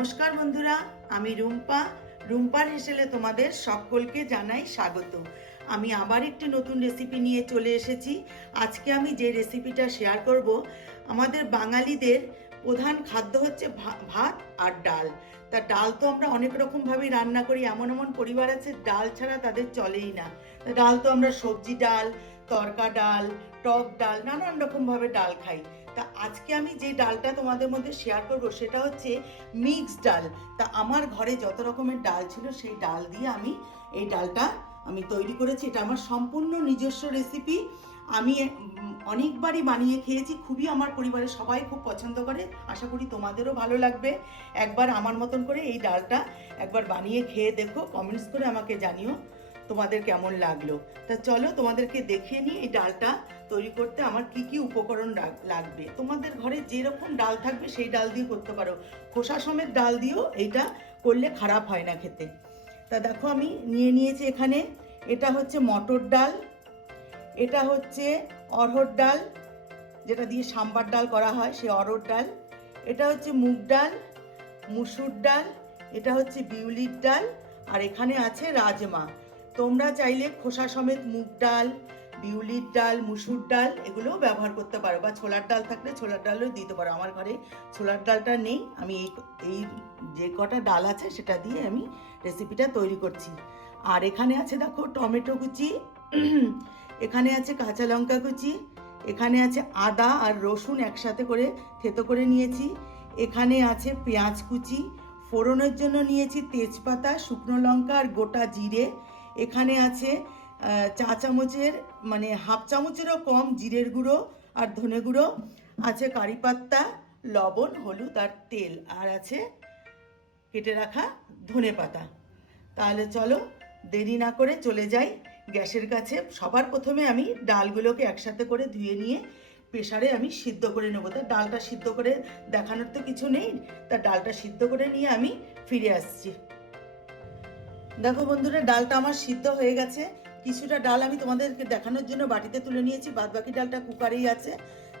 নমস্কার বন্ধুরা, আমি রুম্পা। রুম্পার হেসেলে তোমাদের সকলকে জানাই স্বাগত। আমি আবার একটি নতুন রেসিপি নিয়ে চলে এসেছি। আজকে আমি যে রেসিপিটা শেয়ার করব, আমাদের বাঙালিদের প্রধান খাদ্য হচ্ছে ভাত আর ডাল। তা ডাল তো আমরা অনেক রকমভাবেই রান্না করি, এমন এমন পরিবার আছে, ডাল ছাড়া তাদের চলেই না। ডাল তো আমরা সবজি ডাল, তরকা ডাল, টক ডাল, নানান রকমভাবে ডাল খাই। তা আজকে আমি যে ডালটা তোমাদের মধ্যে শেয়ার করব সেটা হচ্ছে মিক্স ডাল। তা আমার ঘরে যত রকমের ডাল ছিল সেই ডাল দিয়ে আমি এই ডালটা আমি তৈরি করেছি। এটা আমার সম্পূর্ণ নিজস্ব রেসিপি আমি অনেকবারই বানিয়ে খেয়েছি। খুবই আমার পরিবারের সবাই খুব পছন্দ করে। আশা করি তোমাদেরও ভালো লাগবে। একবার আমার মতন করে এই ডালটা একবার বানিয়ে খেয়ে দেখো। কমেন্টস করে আমাকে জানিও। তোমাদের কেমন লাগল? তা চলো তোমাদেরকে দেখিয়ে নিই এই ডালটা তৈরি করতে আমার কি কি উপকরণ লাগ- লাগবে। তোমাদের ঘরে যেরকম ডাল থাকবে সেই ডাল দিয়ে করতে পারো। খোসা সমেত ডাল দিয়েও এইটা করলে খারাপ হয় না খেতে। তা দেখো আমি নিয়ে নিয়েছি এখানে, এটা হচ্ছে মটর ডাল, এটা হচ্ছে অরহর ডাল, যেটা দিয়ে সাম্বার ডাল করা হয় সে অরহর ডাল, এটা হচ্ছে মুগ ডাল, মুসুর ডাল, এটা হচ্ছে বিউলির ডাল, আর এখানে আছে রাজমা। তোমরা চাইলে খোসা সমেত মুগ ডাল, বিউলির ডাল, মুসুর ডাল এগুলোও ব্যবহার করতে পারো বা ছোলার ডাল থাকলে ছোলার ডালও দিতে পারো। আমার ঘরে ছোলার ডালটা নেই, আমি এই এই যে কটা ডাল আছে সেটা দিয়ে আমি রেসিপিটা তৈরি করছি। আর এখানে আছে দেখো টমেটো কুচি, এখানে আছে কাঁচা লঙ্কা কুচি, এখানে আছে আদা আর রসুন একসাথে করে থেতো করে নিয়েছি। এখানে আছে পেঁয়াজ কুচি, ফোড়নের জন্য নিয়েছি তেজপাতা, শুকনো লঙ্কা আর গোটা জিরে। এখানে আছে চা চামচের মানে হাফ চামচেরও কম জিরের গুঁড়ো আর ধনে গুঁড়ো, আছে কারি পাত্তা, লবণ, হলুদ আর তেল, আর আছে কেটে রাখা ধনে পাতা। তাহলে চলো, দেরি না করে চলে যাই। গ্যাসের কাছে সবার প্রথমে আমি ডালগুলোকে একসাথে করে ধুয়ে নিয়ে প্রেসারে আমি সিদ্ধ করে নেব। তা ডালটা সিদ্ধ করে দেখানোর তো কিছু নেই, তা ডালটা সিদ্ধ করে নিয়ে আমি ফিরে আসছি। দেখো বন্ধুরা, ডালটা আমার সিদ্ধ হয়ে গেছে। কিছুটা ডাল আমি তোমাদেরকে দেখানোর জন্য বাটিতে তুলে নিয়েছি বাদ বাকি ডালটা কুকারেই আছে।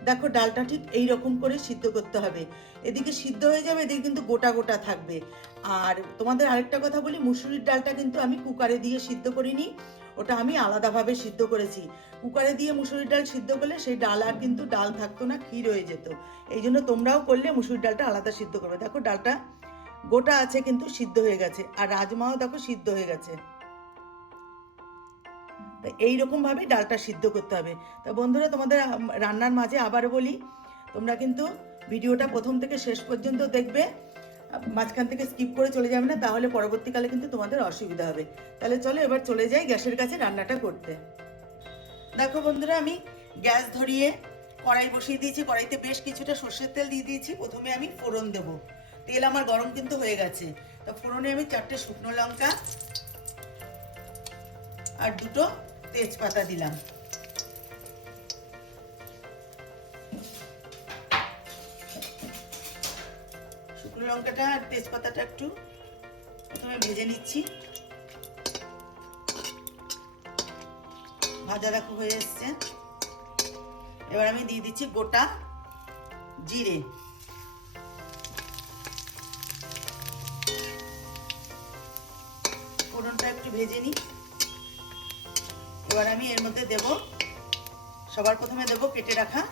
দেখো, ডালটা ঠিক এই রকম করে সিদ্ধ করতে হবে। এদিকে সিদ্ধ হয়ে যাবে, এদিকে কিন্তু গোটা গোটা থাকবে। আর তোমাদের আরেকটা কথা বলি, মুসুরির ডালটা কিন্তু আমি কুকারে দিয়ে সিদ্ধ করিনি। ওটা আমি আলাদাভাবে সিদ্ধ করেছি। কুকারে দিয়ে মুসুরির ডাল সিদ্ধ করলে সেই ডাল আর কিন্তু ডাল থাকতো না, ক্ষীর হয়ে যেত। এই জন্য তোমরাও করলে মুসুরির ডালটা আলাদা সিদ্ধ করবে। দেখো, ডালটা গোটা আছে কিন্তু সিদ্ধ হয়ে গেছে। আর রাজমাও দেখো সিদ্ধ হয়ে গেছে। তা এইরকম ভাবে ডালটা সিদ্ধ করতে হবে। তা বন্ধুরা, তোমাদের রান্নার মাঝে আবার বলি, তোমরা কিন্তু ভিডিওটা প্রথম থেকে শেষ পর্যন্ত দেখবে। মাঝখান থেকে স্কিপ করে চলে যাবে না, তাহলে পরবর্তীকালে কিন্তু তোমাদের অসুবিধা হবে। তাহলে চলো এবার চলে যাই গ্যাসের কাছে রান্নাটা করতে। দেখো বন্ধুরা, আমি গ্যাস ধরিয়ে কড়াই বসিয়ে দিয়েছি। কড়াইতে বেশ কিছুটা সর্ষের তেল দিয়ে দিয়েছি। প্রথমে আমি ফোড়ন দেব। তেল আমার গরম কিন্তু হয়ে গেছে। তা ফোড়নে আমি চারটে শুকনো লঙ্কা আর দুটো তেজপাতা দিলাম। শুকনো লঙ্কাটা আর তেজপাতাটা একটু প্রথমে ভেজে নিচ্ছি। ভাজা দেখো হয়ে এসছে। এবার আমি দিয়ে দিচ্ছি গোটা জিরে। ফোড়নটা একটু ভেজে নিই। এবার আমি এর মধ্যে দেব, সবার প্রথমে দেব কেটে রাখা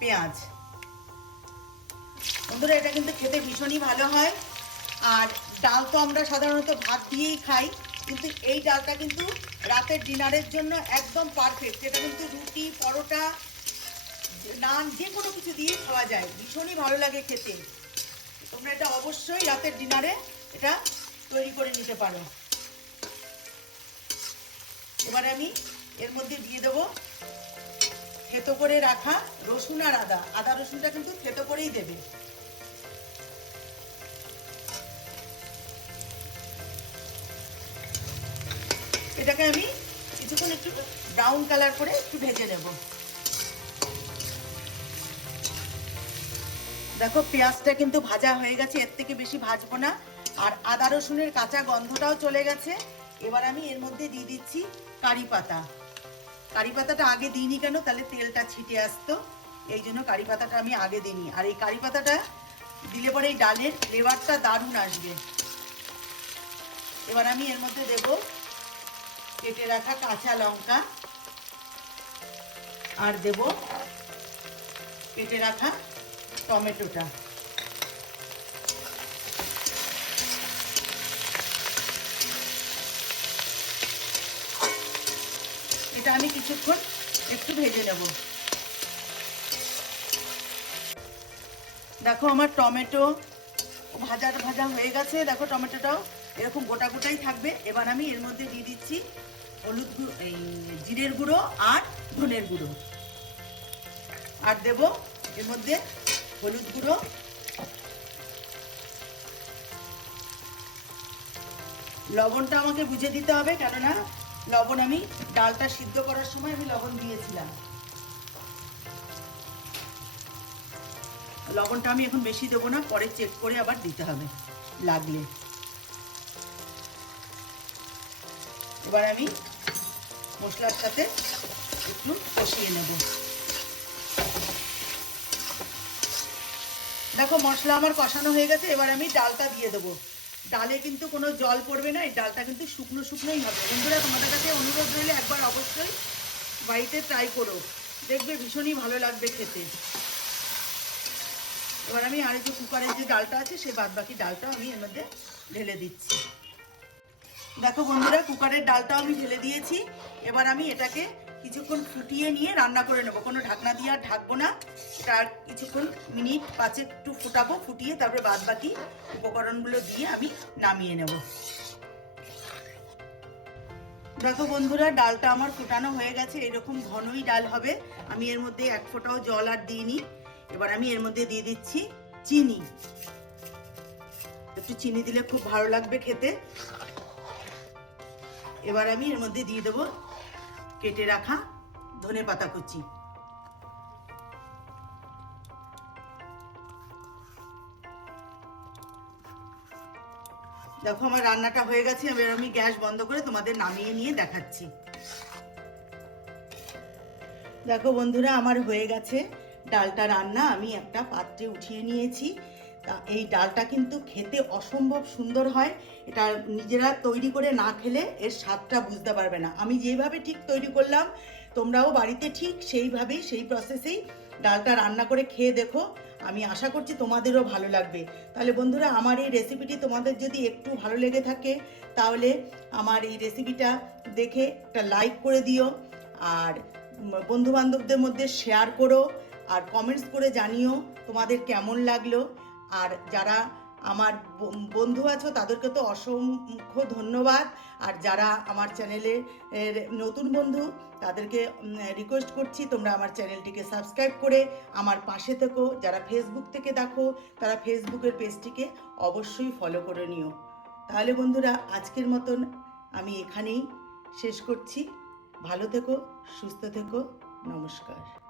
পেঁয়াজ। বন্ধুরা, এটা কিন্তু খেতে ভীষণই ভালো হয়। আর ডাল তো আমরা সাধারণত ভাত দিয়েই খাই, কিন্তু এই ডালটা কিন্তু রাতের ডিনারের জন্য একদম পারফেক্ট এটা কিন্তু রুটি, পরোটা, নান, যে কোনো কিছু দিয়ে খাওয়া যায়। ভীষণই ভালো লাগে খেতে। তোমরা এটা অবশ্যই রাতের ডিনারে এটা তৈরি করে নিতে পারো। এবারে আমি এর মধ্যে দিয়ে দেবো থেতো করে রাখা রসুন আর আদা। আদা রসুনটা কিন্তু থেতো করেই দেবে। এটাকে আমি কিছুক্ষণ একটু ব্রাউন কালার করে একটু ভেজে নেব। দেখো, পেঁয়াজটা কিন্তু ভাজা হয়ে গেছে, এর থেকে বেশি ভাজবো না। আর আদা রসুনের কাঁচা গন্ধটাও চলে গেছে। এবার আমি এর মধ্যে দিয়ে দিচ্ছি কারি পাতা। কারি পাতাটা আগে দিইনি কেন? তাহলে তেলটা ছিটে আসতো। এই জন্য কারি পাতাটা আমি আগে দিইনি। আর এই কারি পাতাটা দিলে পরে এই ডালের ফ্লেভারটা দারুণ আসবে। এবার আমি এর মধ্যে দেব কেটে রাখা কাঁচা লঙ্কা। আর দেব কেটে রাখা টমেটোটা। এটা আমি কিছুক্ষণ একটু ভেজে নেব। দেখো আমার টমেটো ভাজা ভাজা হয়ে গেছে। দেখো টমেটোটাও এরকম গোটা গোটাই থাকবে। এবার আমি এর মধ্যে দিয়ে দিচ্ছি হলুদ এই জিরের গুঁড়ো আর ধনের গুঁড়ো। আর দেব এর মধ্যে হলুদ গুঁড়ো। লবণটা আমাকে বুঝে দিতে হবে কেননা লবণ আমি ডালটা সিদ্ধ করার সময় আমি লবণ দিয়েছিলাম। লবণটা আমি এখন বেশি দেবো না, পরে চেক করে আবার দিতে হবে লাগলে। এবার আমি মশলার সাথে একটু কষিয়ে নেব। দেখো মশলা আমার কষানো হয়ে গেছে, এবার আমি ডালটা দিয়ে দেবো। ডালে কিন্তু কোনো জল পড়বে না, এই ডালটা কিন্তু শুকনো শুকনোই হবে। বন্ধুরা, তোমাদের কাছে অনুরোধ রইলে একবার অবশ্যই বাড়িতে ট্রাই করো। দেখবে ভীষণই ভালো লাগবে খেতে। এবার আমি আর যে কুকারের যে ডালটা আছে সেই বাদ বাকি ডালটা আমি এর মধ্যে ঢেলে দিচ্ছি। দেখো বন্ধুরা কুকারের ডালটাও আমি ঢেলে দিয়েছি। এবার আমি এটাকে কিছুক্ষণ ফুটিয়ে নিয়ে রান্না করে নেব। কোনো ঢাকনা দিয়ে আর ঢাকবো না। তার কিছুক্ষণ মিনিট পাঁচে একটু ফুটাবো, ফুটিয়ে তারপরে বাদ বাকি উপকরণগুলো দিয়ে আমি নামিয়ে নেব। দেখো বন্ধুরা, ডালটা আমার ফুটানো হয়ে গেছে। এরকম ঘনই ডাল হবে। আমি এর মধ্যে এক ফোঁটাও জল আর দিইনি। এবার আমি এর মধ্যে দিয়ে দিচ্ছি চিনি। একটু চিনি দিলে খুব ভালো লাগবে খেতে। এবার আমি এর মধ্যে দিয়ে দেবো কেটে রাখা ধনে পাতা কুচি। দেখো, আমার রান্নাটা হয়ে গেছে, এবার আমি গ্যাস বন্ধ করে তোমাদের নামিয়ে নিয়ে দেখাচ্ছি। দেখো বন্ধুরা, আমার হয়ে গেছে ডালটা রান্না, আমি একটা পাত্রে উঠিয়ে নিয়েছি। তা এই ডালটা কিন্তু খেতে অসম্ভব সুন্দর হয়। এটা নিজেরা তৈরি করে না খেলে এর স্বাদটা বুঝতে পারবে না। আমি যেভাবে ঠিক তৈরি করলাম, তোমরাও বাড়িতে ঠিক সেইভাবেই, সেই প্রসেসেই ডালটা রান্না করে খেয়ে দেখো। আমি আশা করছি তোমাদেরও ভালো লাগবে। তাহলে বন্ধুরা, আমার এই রেসিপিটি তোমাদের যদি একটু ভালো লেগে থাকে, তাহলে আমার এই রেসিপিটা দেখে একটা লাইক করে দিও। আর বন্ধু বান্ধবদের মধ্যে শেয়ার করো। আর কমেন্টস করে জানিও তোমাদের কেমন লাগল। আর যারা আমার বন্ধু আছো তাদেরকে তো অসংখ্য ধন্যবাদ। আর যারা আমার চ্যানেলে নতুন বন্ধু তাদেরকে রিকোয়েস্ট করছি তোমরা আমার চ্যানেলটিকে সাবস্ক্রাইব করে আমার পাশে থেকো। যারা ফেসবুক থেকে দেখো তারা ফেসবুকের পেজটিকে অবশ্যই ফলো করে নিও। তাহলে বন্ধুরা আজকের মতন আমি এখানেই শেষ করছি। ভালো থেকো, সুস্থ থেকো, নমস্কার।